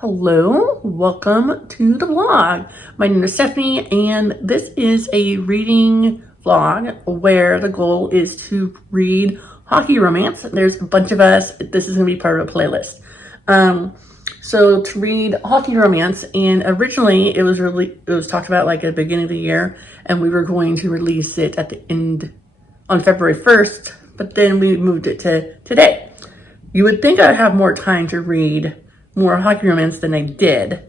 Hello, welcome to the vlog. My name is Stephanie and this is a reading vlog where the goal is to read hockey romance. There's a bunch of us. This is going to be part of a playlist. So to read hockey romance, and originally it was talked about like at the beginning of the year, and we were going to release it at the end on February 1st, but then we moved it to today. You would think I'd have more time to read more hockey romance than I did,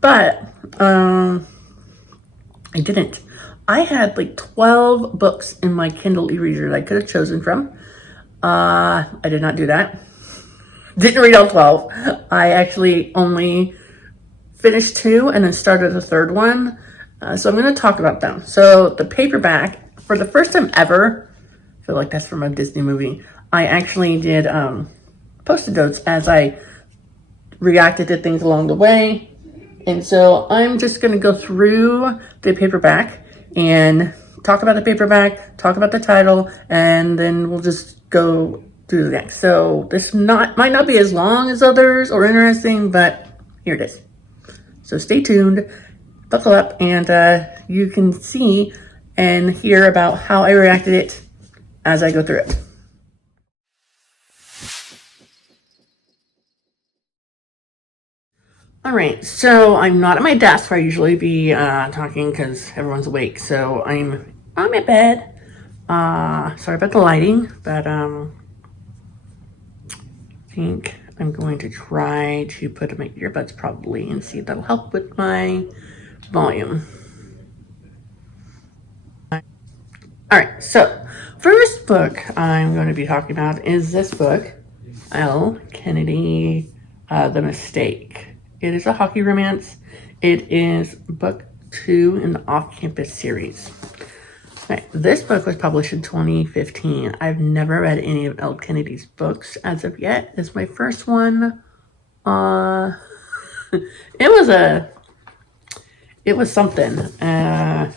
but I didn't. I had like 12 books in my Kindle e-reader that I could have chosen from. I did not do that. Didn't read all 12. I actually only finished 2 and then started the third one. So I'm going to talk about them. So the paperback, for the first time ever, I feel like that's from a Disney movie, I actually did Post-it notes as I reacted to things along the way. And so I'm just going to go through the paperback and talk about the paperback, talk about the title, and then we'll just go through the next. So this might not be as long as others or interesting, but here it is. So stay tuned, buckle up, and you can see and hear about how I reacted it as I go through it. All right, so I'm not at my desk where I usually be talking because everyone's awake. So I'm on my bed. Sorry about the lighting, but I think I'm going to try to put my earbuds probably and see if that'll help with my volume. All right, so first book I'm going to be talking about is this book, L. Kennedy, The Mistake. It is a hockey romance. It is book 2 in the off-campus series. Okay, this book was published in 2015. I've never read any of L. Kennedy's books as of yet. It's my first one. It was something. I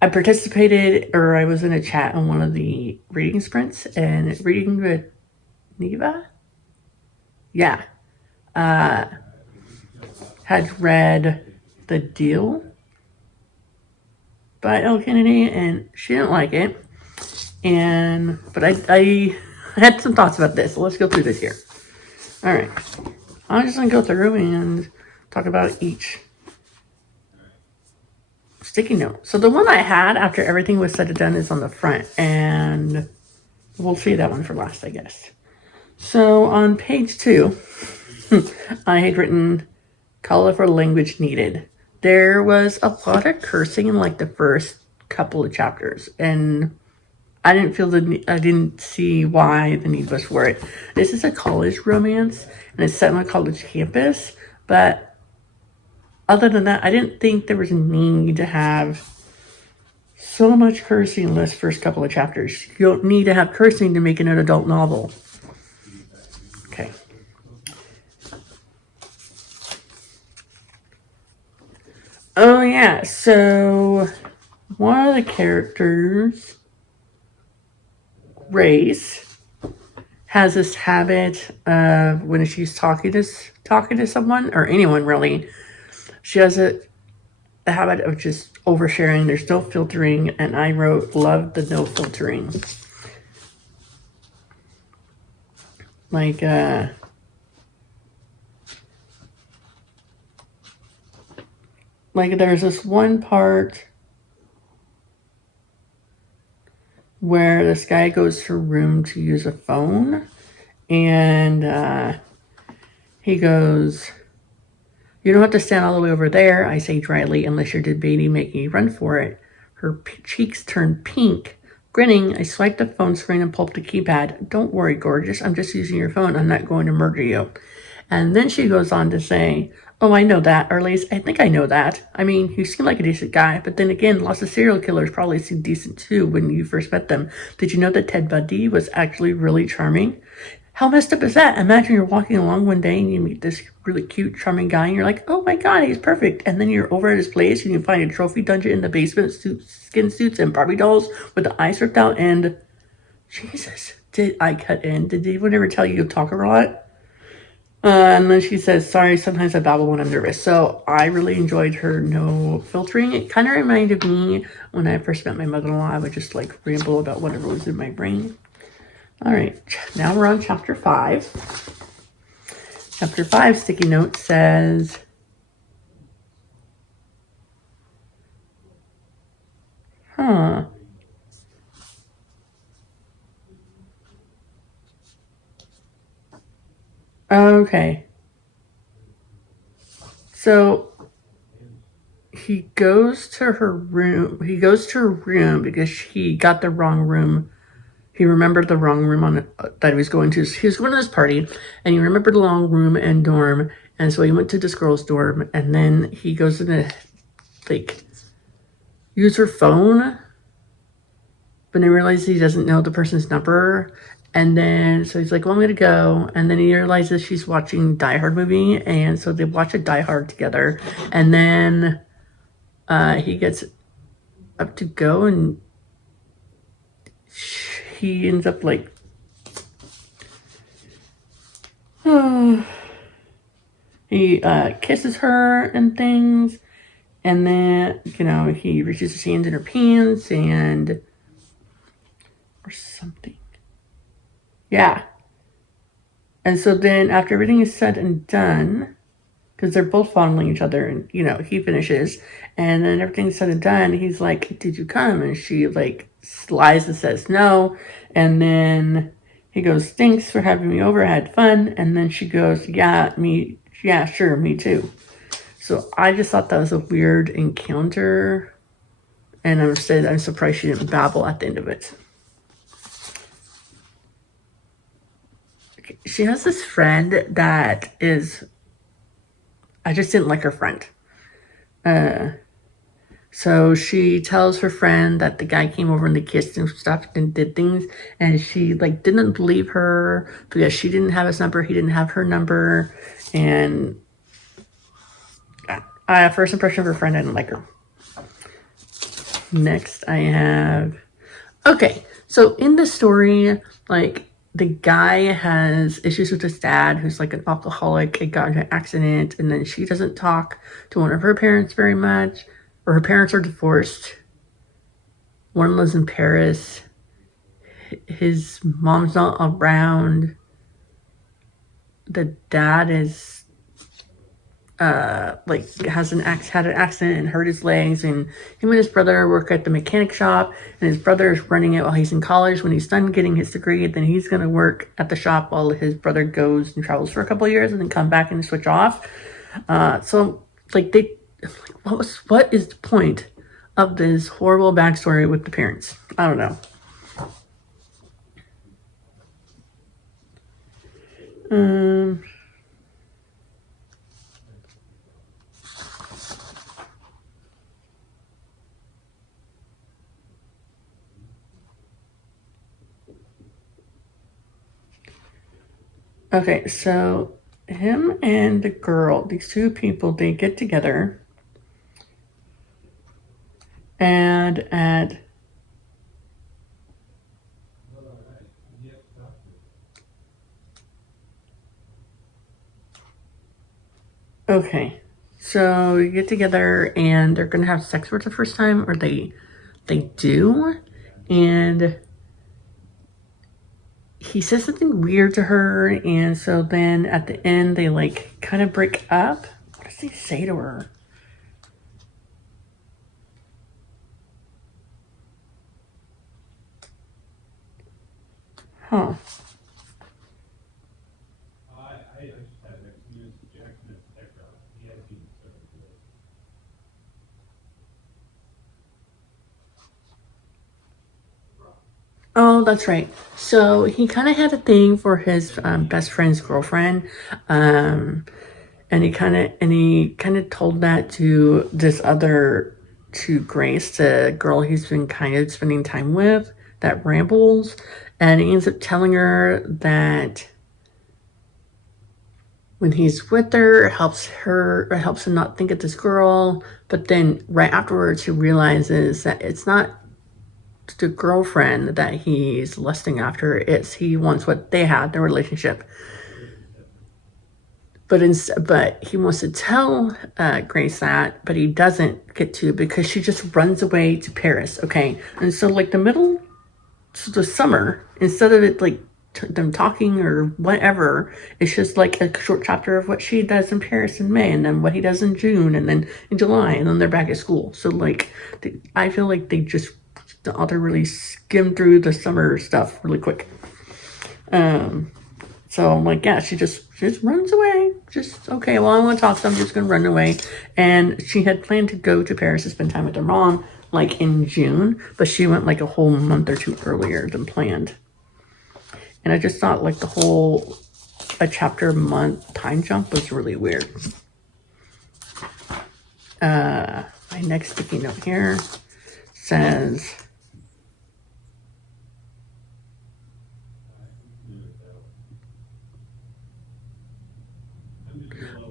participated, or I was in a chat on one of the reading sprints and reading with Neva. Yeah. Had read The Deal by L. Kennedy, and she didn't like it. But I had some thoughts about this, so let's go through this here. All right, I'm just gonna go through and talk about each sticky note. So the one I had after everything was said and done is on the front, and we'll see that one for last, I guess. So on page 2, I had written colorful language needed. There was a lot of cursing in like the first couple of chapters, and I didn't see why the need was for it. This is a college romance, and it's set on a college campus, but other than that, I didn't think there was a need to have so much cursing in this first couple of chapters. You don't need to have cursing to make it an adult novel. Okay. Oh yeah, so one of the characters, Race, has this habit of when she's talking to someone, or anyone really, she has the habit of just oversharing. There's no filtering, and I wrote, love the no filtering. Like, there's this one part where this guy goes to a room to use a phone, and he goes, you don't have to stand all the way over there, I say dryly, unless you're debating making a run for it. Her cheeks turn pink. Grinning, I swipe the phone screen and pull up the keypad. Don't worry, gorgeous, I'm just using your phone. I'm not going to murder you. And then she goes on to say, oh, I know that, or at least I think I know that. I mean, you seem like a decent guy, but then again, lots of serial killers probably seem decent too when you first met them. Did you know that Ted Bundy was actually really charming? How messed up is that? Imagine you're walking along one day and you meet this really cute, charming guy, and you're like, oh my God, he's perfect. And then you're over at his place and you find a trophy dungeon in the basement, skin suits and Barbie dolls with the eyes ripped out, and Jesus, did I cut in? Did anyone ever tell you talk a lot? And then she says, sorry, sometimes I babble when I'm nervous. So I really enjoyed her no filtering. It kind of reminded me when I first met my mother-in-law. I would just like ramble about whatever was in my brain. All right, now we're on chapter 5. Chapter 5 sticky note says, okay. So he goes to her room. He goes to her room because he got the wrong room. He remembered the wrong room that he was going to. He was going to this party, and he remembered the wrong room and dorm. And so he went to this girl's dorm, and then he goes in to like use her phone, but he realizes he doesn't know the person's number. And then so he's like, well, I'm gonna go. And then he realizes she's watching Die Hard movie, and so they watch a Die Hard together. And then he gets up to go, and he ends up like he kisses her and things, and then he reaches his hand in her pants and or something. Yeah. And so then after everything is said and done, because they're both fondling each other, and he finishes, and then everything's said and done, he's like, did you come? And she like lies and says no. And then he goes, thanks for having me over, I had fun. And then she goes, yeah, sure, me too. So I just thought that was a weird encounter, and I'm surprised she didn't babble at the end of it. She has this friend that is, I just didn't like her friend. So she tells her friend that the guy came over and they kissed and stuff and did things, and she like didn't believe her because she didn't have his number, he didn't have her number, and first impression of her friend, I didn't like her. Next I have, okay, so in the story, like the guy has issues with his dad, who's like an alcoholic. It got into an accident, and then she doesn't talk to one of her parents very much, or her parents are divorced. One lives in Paris. His mom's not around. The dad is had an accident and hurt his legs, and him and his brother work at the mechanic shop, and his brother is running it while he's in college. When he's done getting his degree, then he's going to work at the shop while his brother goes and travels for a couple of years and then come back and switch off. So like what is the point of this horrible backstory with the parents? I don't know. Okay, so him and the girl, these two people, they get together, and at okay, so you get together and they're gonna have sex for the first time, or they do, and he says something weird to her, and so then at the end they like kind of break up. What does he say to her? Huh. Oh, that's right. So he kind of had a thing for his best friend's girlfriend, and he kind of told that to to Grace, the girl he's been kind of spending time with, that rambles, and he ends up telling her that when he's with her, it helps him not think of this girl. But then right afterwards, he realizes that it's not the girlfriend that he's lusting after. He wants what they had, their relationship. but he wants to tell Grace that, but he doesn't get to because she just runs away to Paris. Okay, and so like the summer, instead of it like them talking or whatever, it's just like a short chapter of what she does in Paris in May, and then what he does in June, and then in July, and then they're back at school. So like, I feel like the author really skimmed through the summer stuff really quick. So I'm like, yeah, she just runs away. Just, okay, well, I want to talk, so I'm just going to run away. And she had planned to go to Paris to spend time with her mom, like in June, but she went like a whole month or two earlier than planned. And I just thought like a chapter a month time jump was really weird. My next sticky note here says,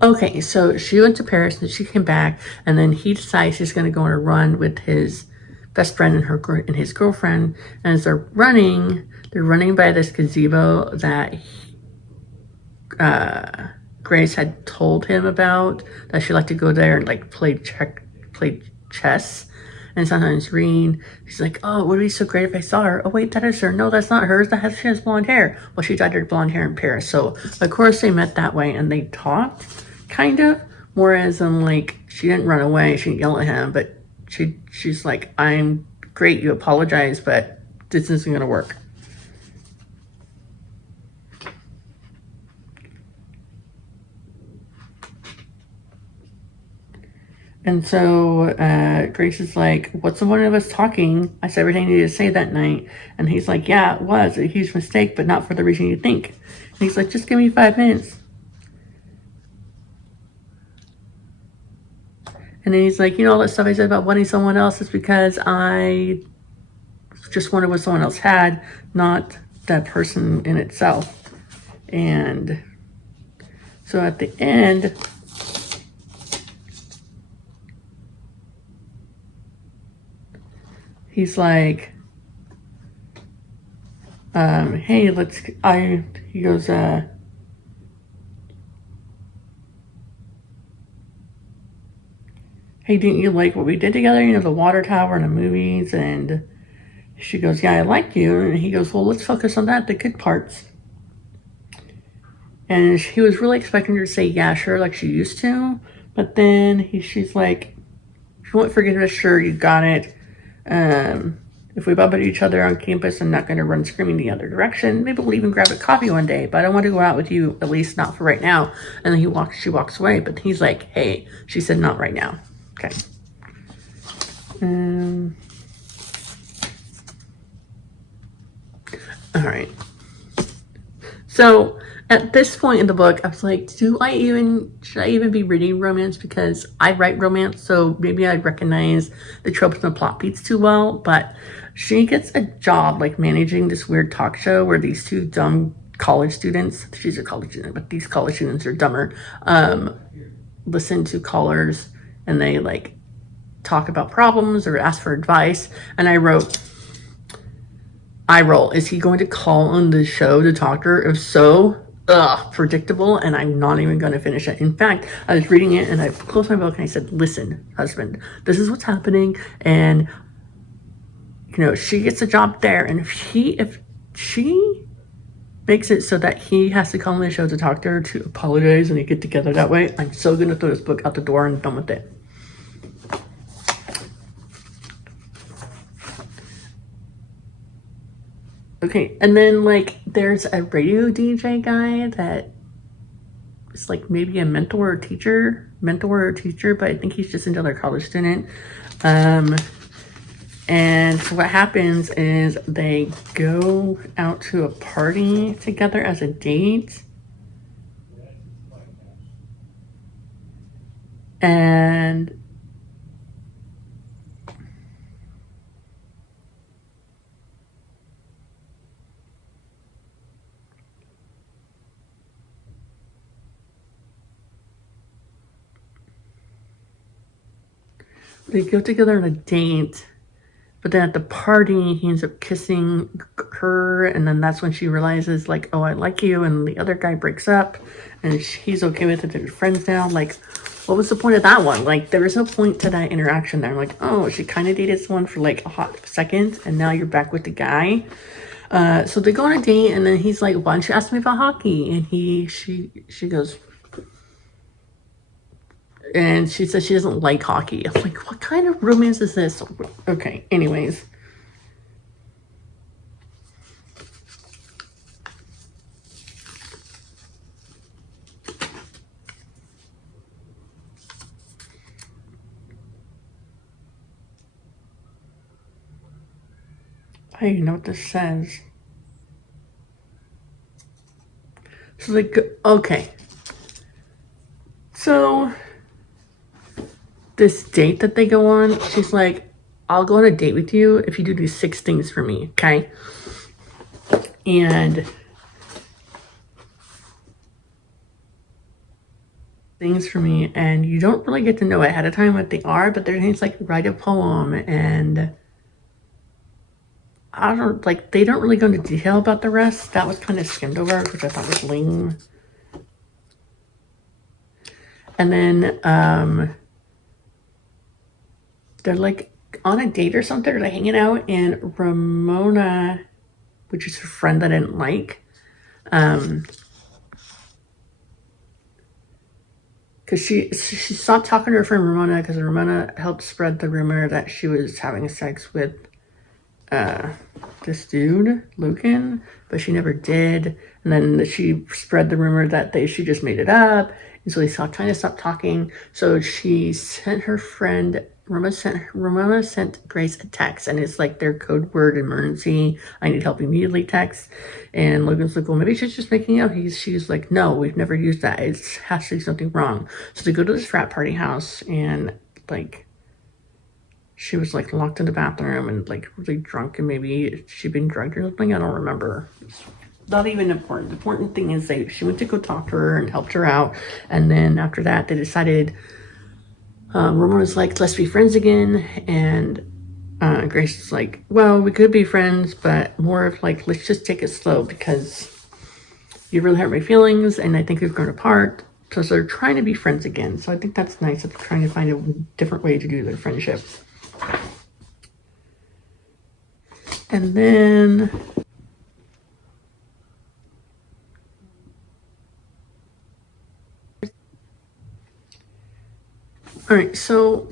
okay, so she went to Paris and she came back, and then he decides he's going to go on a run with his best friend and his girlfriend. And as they're running by this gazebo that Grace had told him about, that she liked to go there and like play chess and sometimes read. She's like, oh, it would be so great if I saw her. Oh wait, that is her. No, that's not hers. She has blonde hair. Well, she dyed her blonde hair in Paris. So of course they met that way and they talked, kind of. Whereas like she didn't run away, she didn't yell at him, but she's like, I'm great, you apologize, but this isn't gonna work. And so Grace is like, what's the one of us talking? I said everything I needed to say that night. And he's like, yeah, it was a huge mistake, but not for the reason you think. And he's like, just give me 5 minutes. And then he's like, all that stuff I said about wanting someone else is because I just wanted what someone else had, not that person in itself. And so at the end, he's like, hey, he goes, hey, didn't you like what we did together? The water tower and the movies. And she goes, yeah, I like you. And he goes, well, let's focus on that, the good parts. And he was really expecting her to say, yeah, sure, like she used to. But then she's like, if you want forgiveness, sure, you got it. If we bump into each other on campus, I'm not going to run screaming the other direction. Maybe we'll even grab a coffee one day, but I don't want to go out with you, at least not for right now. And then she walks away, but he's like, hey, she said not right now. Okay. All right. So at this point in the book, I was like, should I even be reading romance? Because I write romance, so maybe I recognize the tropes and the plot beats too well. But she gets a job like managing this weird talk show where these two dumb college students, she's a college student, but these college students are dumber, listen to callers and they like talk about problems or ask for advice. And I wrote, eye roll, is he going to call on the show to talk to her? If so, predictable, and I'm not even going to finish it. In fact, I was reading it and I closed my book and I said, listen, husband, this is what's happening, and she gets a job there, and if she makes it so that he has to come on the show to talk to her to apologize and they get together that way, I'm so going to throw this book out the door and done with it. Okay, and then like there's a radio DJ guy that is like maybe a mentor or teacher, but I think he's just another college student. And so what happens is they go out to a party together as a date. And they go together on a date, But then at the party, he ends up kissing her, and then that's when she realizes, like, oh, I like you, and the other guy breaks up, and he's okay with it. They're friends now. Like, what was the point of that one? Like, there was no point to that interaction there. Like, oh, she kind of dated someone for like a hot second, and now you're back with the guy. So they go on a date, and then he's like, why don't you ask me about hockey? And she goes, and she says she doesn't like hockey. I'm like, what kind of romance is this? Okay, anyways. I don't even know what this says. So like, okay. So this date that they go on, she's like, I'll go on a date with you if you do these 6 things for me, okay? And things for me, and you don't really get to know ahead of time what they are, but they're things like write a poem, and I don't, like, they don't really go into detail about the rest. That was kind of skimmed over, which I thought was lame. And then they're like on a date or something, or they're hanging out, and Ramona, which is her friend that I didn't like, because she stopped talking to her friend Ramona because Ramona helped spread the rumor that she was having sex with this dude, Lucan, but she never did. And then she spread the rumor that she just made it up. And so they kind of stopped talking. So she sent her friend, Ramona sent Grace a text, and it's like their code word emergency, I need help immediately text. And Logan's like, well, maybe she's just making up. She's like, no, we've never used that. It has to be something wrong. So they go to this frat party house, and like, she was like locked in the bathroom and like really drunk, and maybe she'd been drugged or something. I don't remember. It's not even important. The important thing is she went to go talk to her and helped her out. And then after that, they decided, Ramona was like, let's be friends again. And Grace is like, well, we could be friends, but more of like, let's just take it slow because you really hurt my feelings, and I think we've grown apart. So they're trying to be friends again. So I think that's nice that they're trying to find a different way to do their friendship. And then all right, so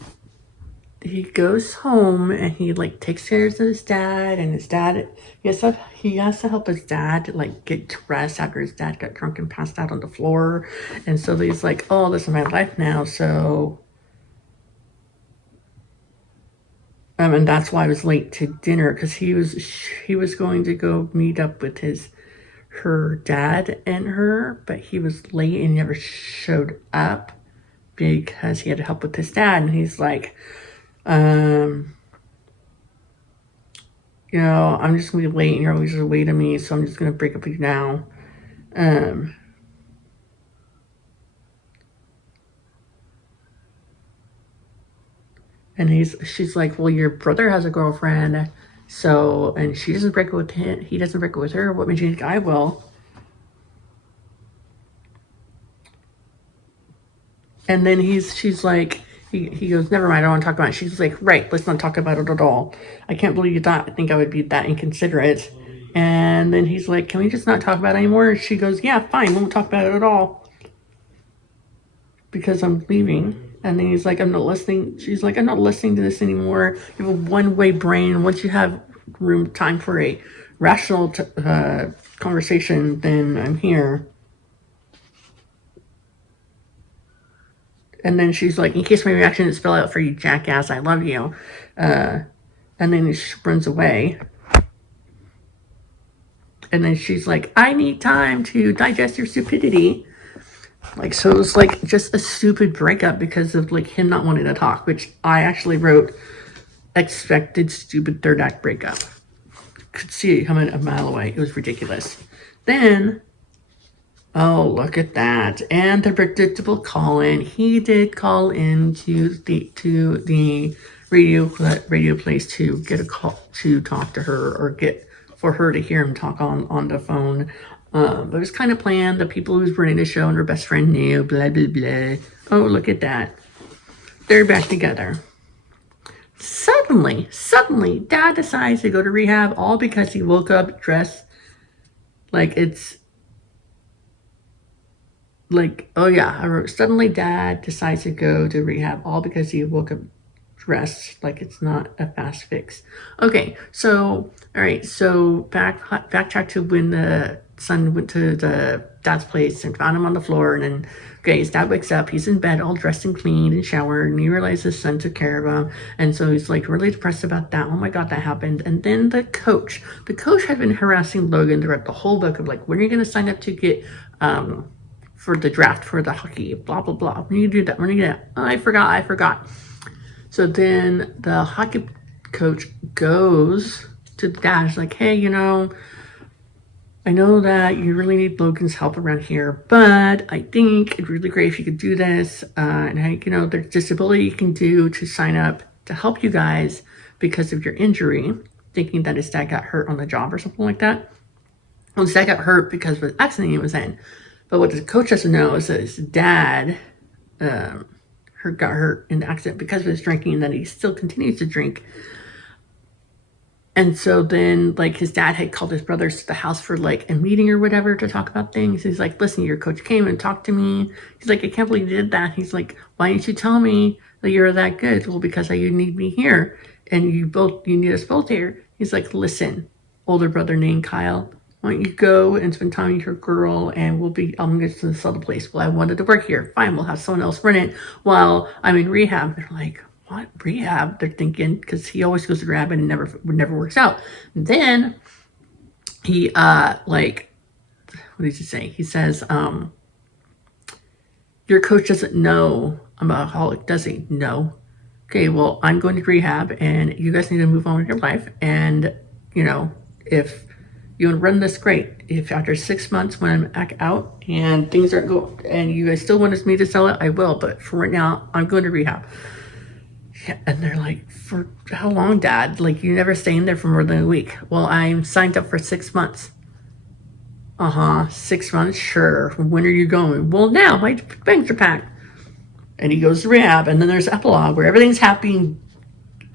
he goes home and he like takes care of his dad, and his dad, he has to help his dad like get dressed after his dad got drunk and passed out on the floor. And so he's like, oh, this is my life now. So and that's why I was late to dinner, because he was going to go meet up with her dad and her, but he was late and never showed up because he had to help with his dad. And he's like, I'm just gonna be late, and you're always waiting to me, so I'm just gonna break up with you now. And she's like, well, your brother has a girlfriend, so, and she doesn't break up with him, he doesn't break up with her, what makes you think I will? And then she's like, he goes, never mind, I don't want to talk about it. She's like, right, let's not talk about it at all. I can't believe you think I would be that inconsiderate. And then he's like, can we just not talk about it anymore? And she goes, yeah, fine, won't talk about it at all, because I'm leaving. And then he's like, I'm not listening. She's like, I'm not listening to this anymore. You have a one-way brain. Once you have time for a rational conversation, then I'm here. And then she's like, in case my reaction didn't spell out for you, jackass, I love you. And then she runs away. And then she's like, I need time to digest your stupidity. Like, so it was like just a stupid breakup because of like him not wanting to talk, which I actually wrote expected stupid third act breakup. Could see it coming a mile away. It was ridiculous. Then, oh, look at that. And the predictable call-in. He did call in to the radio plays to get a call to talk to her or for her to hear him talk on the phone. But it was kind of planned. The people who's running the show and her best friend knew, blah, blah, blah. Oh, look at that. They're back together. Suddenly, Dad decides to go to rehab all because he woke up dressed like it's like, oh yeah, I wrote, suddenly Dad decides to go to rehab all because he woke up dressed like it's not a fast fix. Okay, so, all right, so backtrack to when the son went to the dad's place and found him on the floor, and then, okay, his dad wakes up, he's in bed all dressed and clean and showered, and he realizes his son took care of him, and so he's like really depressed about that. Oh my God, that happened. And then the coach had been harassing Logan throughout the whole book of like, when are you going to sign up to get, for the draft for the hockey, blah, blah, blah. When you do that, when you do that. Oh, I forgot. So then the hockey coach goes to the dad. He's like, hey, I know that you really need Logan's help around here, but I think it'd really great if you could do this. And there's disability you can do to sign up to help you guys because of your injury, thinking that his dad got hurt on the job or something like that. Well, his dad got hurt because of the accident he was in. But what the coach doesn't know is that his dad got hurt in the accident because of his drinking, and that he still continues to drink. And so then, like, his dad had called his brothers to the house for, like, a meeting or whatever to talk about things. He's like, listen, your coach came and talked to me. He's like, I can't believe you did that. He's like, why didn't you tell me that you're that good? Well, because you need me here, and you need us both here. He's like, listen, older brother named Kyle, why don't you go and spend time with your girl, and I'm going to sell the place. Well, I wanted to work here. Fine, we'll have someone else run it while I'm in rehab. They're like, what, rehab? They're thinking, because he always goes to rehab and it never works out. Then he, what did he say? He says, your coach doesn't know I'm an alcoholic, does he? No. Okay, well, I'm going to rehab, and you guys need to move on with your life. And, if you want to run this, great. If after 6 months when I'm back out and things aren't going, and you guys still want me to sell it, I will. But for right now, I'm going to rehab. Yeah, and they're like, for how long, Dad? Like, you never stay in there for more than a week. Well, I'm signed up for 6 months. 6 months, sure. When are you going? Well, now my bags are packed. And he goes to rehab, and then there's epilogue where everything's happy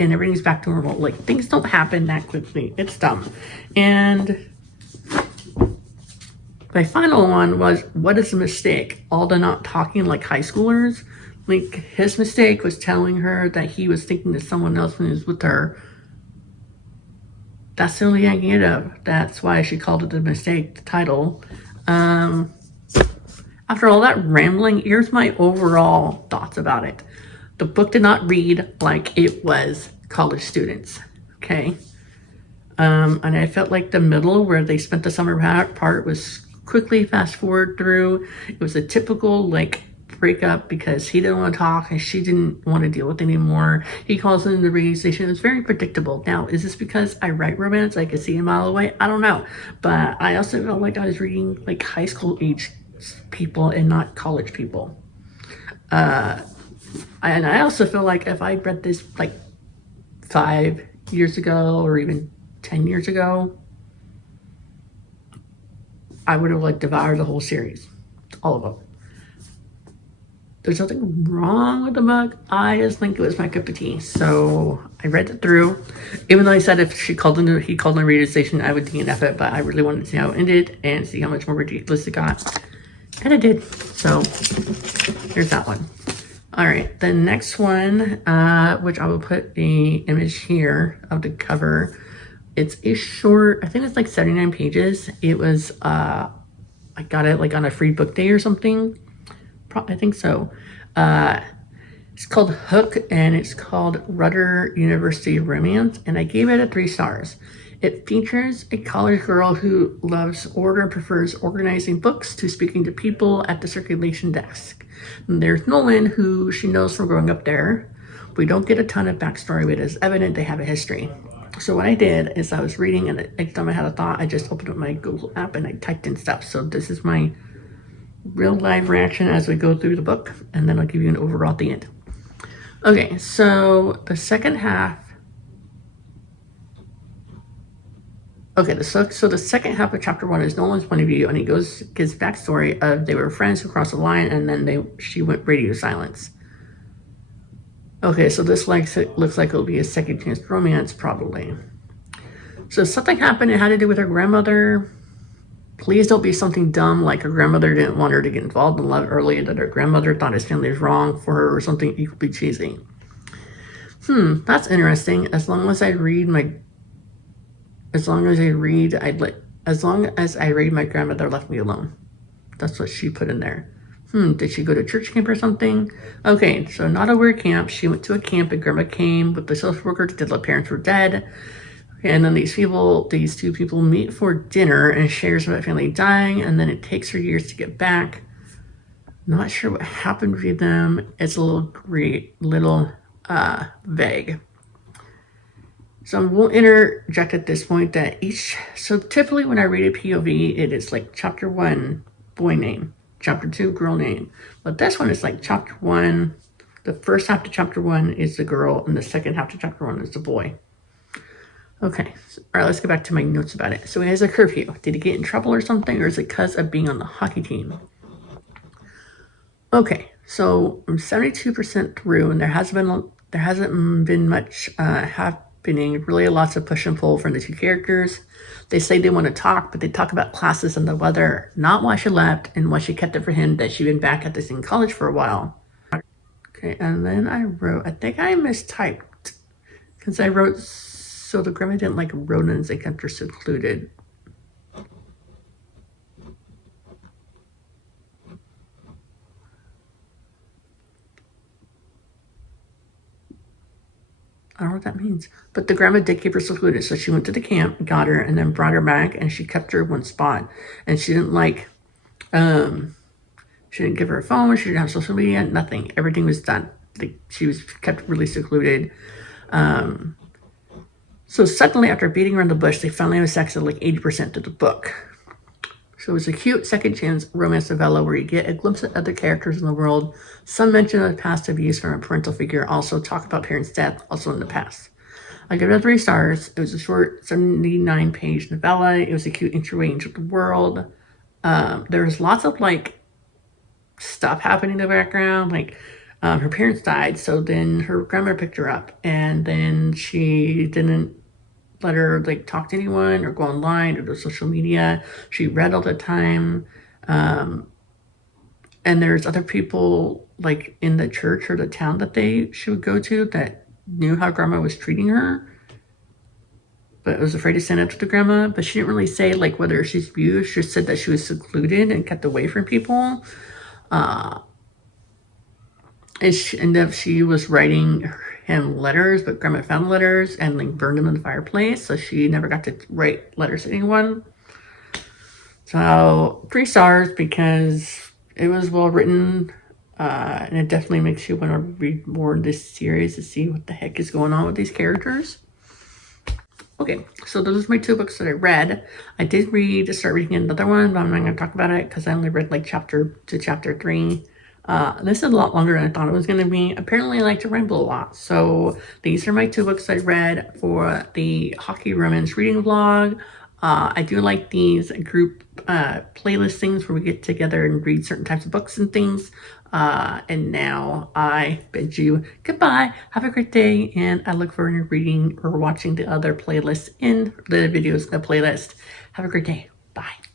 and everything's back to normal. Like, things don't happen that quickly. It's dumb. And my final one was, what is a mistake? All the not talking like high schoolers. Like, his mistake was telling her that he was thinking of someone else when he was with her. That's the only thing I can get of. That's why she called it a mistake, the title. After all that rambling, here's my overall thoughts about it. The book did not read like it was college students, okay? And I felt like the middle where they spent the summer part was quickly fast forward through. It was a typical, like, breakup because he didn't want to talk and she didn't want to deal with it anymore. He calls in the radio station. It was very predictable. Now, is this because I write romance? I could see a mile away? I don't know. But I also felt like I was reading, like, high school age people and not college people. And I also feel like if I read this like 5 years ago or even 10 years ago, I would have like devoured the whole series, all of them. There's nothing wrong with the book. I just think it was my cup of tea. So I read it through. Even though I said if he called in the radio station, I would DNF it, but I really wanted to see how it ended and see how much more ridiculous it got. And it did. So here's that one. All right, the next one, which I will put the image here of the cover. It's a short, I think it's like 79 pages. It was, I got it like on a free book day or something. I think so. It's called Hook, and it's called Rudder University Romance, and I gave it 3 stars. It features a college girl who loves order and prefers organizing books to speaking to people at the circulation desk. And there's Nolan, who she knows from growing up there. We don't get a ton of backstory, but it's evident they have a history. So what I did is I was reading, and every time I had a thought, I just opened up my Google app and I typed in stuff. So this is my real live reaction as we go through the book, and then I'll give you an overall at the end. Okay, so the second half. Okay, so the second half of chapter 1 is Nolan's point of view, and he gives backstory of they were friends who crossed the line, and then she went radio silence. Okay, so this looks like it'll be a second chance romance, probably. So something happened. It had to do with her grandmother. Please don't be something dumb like her grandmother didn't want her to get involved in love early, that her grandmother thought his family was wrong for her, or something equally cheesy. That's interesting. As long as I read, my grandmother left me alone. That's what she put in there. Did she go to church camp or something? Okay, so not a weird camp. She went to a camp and grandma came with the social worker to tell the parents were dead. And then these two people meet for dinner and shares about family dying, and then it takes her years to get back. Not sure what happened with them. It's a little vague. So we'll interject at this point that so typically when I read a POV, it is like chapter 1, boy name, chapter 2, girl name. But this one is like chapter 1, the first half to chapter 1 is the girl, and the second half to chapter 1 is the boy. Okay, all right, let's get back to my notes about it. So he has a curfew. Did he get in trouble or something, or is it because of being on the hockey team? Okay, so I'm 72% through, and there hasn't been much happening. Really, lots of push and pull from the two characters. They say they want to talk, but they talk about classes and the weather, not why she left and why she kept it for him that she'd been back at the same college for a while. Okay, and then I think I mistyped because I wrote. So the grandma didn't like rodents, they kept her secluded. I don't know what that means. But the grandma did keep her secluded. So she went to the camp, got her, and then brought her back, and she kept her in one spot. And she didn't she didn't give her a phone, she didn't have social media, nothing. Everything was done. She was kept really secluded. So suddenly, after beating around the bush, they finally have sex at like 80% of the book. So it's a cute second chance romance novella where you get a glimpse of other characters in the world, some mention of past abuse from a parental figure, also talk about parents' death, also in the past. I give it 3 stars. It was a short 79-page novella. It was a cute entryway into the world. There's lots of like stuff happening in the background, like her parents died, so then her grandma picked her up, and then she didn't let her like talk to anyone or go online or do social media. She read all the time. And there's other people like in the church or the town that she would go to that knew how grandma was treating her, but was afraid to stand up to the grandma. But she didn't really say like whether she's abused. She said that she was secluded and kept away from people. And she was writing him letters, but grandma found letters and like burned them in the fireplace, so she never got to write letters to anyone. So 3 stars because it was well written, and it definitely makes you want to read more of this series to see what the heck is going on with these characters. Okay, so those are my 2 books that I read. I did start reading another one, but I'm not going to talk about it because I only read like chapter 3. This is a lot longer than I thought it was going to be. Apparently I like to ramble a lot. So these are my 2 books I read for the Hockey Romance reading vlog. I do like these group playlist things where we get together and read certain types of books and things. And now I bid you goodbye. Have a great day, and I look forward to reading or watching the other playlists in the videos in the playlist. Have a great day. Bye.